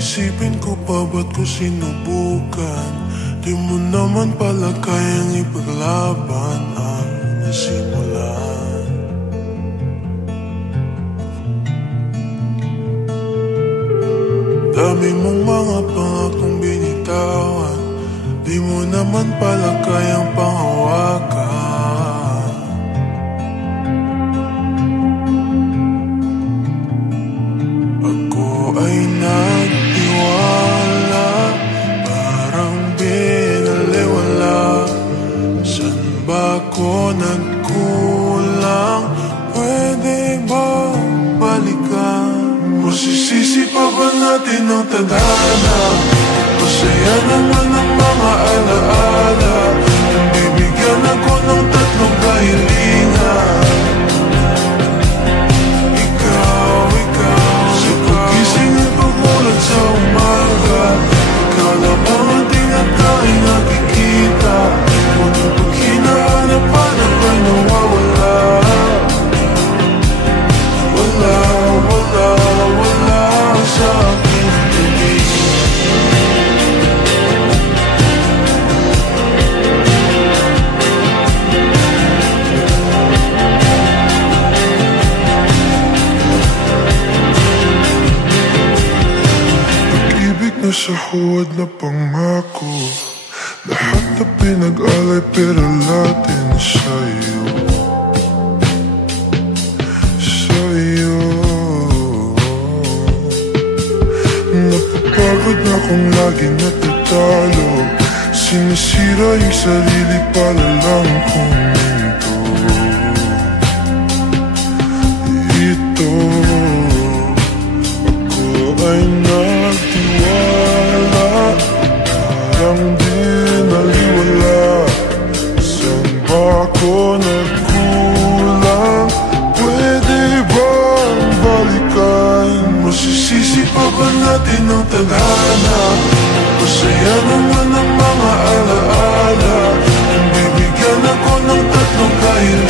Isipin ko pa ba't ko sinubukan? Di mo naman pala kayang ipaglaban ang nasimulan. Dami mong mga pangakong binitawan, di mo naman pala kayang panghawakan. Ako ay nagtiwala, parang binaliwala. San ba ko nagkulang? Pwede bang balikan? Masisisi pa ba natin ang tadhana? Masaya naman ang mga alaala. Bibigyan ako ng tatlong kahilingan. Ikaw, sa pagising at pagmulat sa umaga, ikaw lamang ang tinatanging nakikita. Muling pag hinahanap-hanap ay nawawala. Wala sa aking tubig. Pag-ibig na sa huwad na pangako, lahat na pinag-alay pero latin sa'yo. Napapagod na kung lagi natatalo, sinisira yung sarili para lang kuminto. Ito, ako ay nagtiwala, parang binaliwala. Saan ba ako nagkulang? Pwede bang balikan? Masisisi pa ba natin ang tadhana? Masaya naman ang mga alaala. Bibigyan ako ng tatlong kahilingan.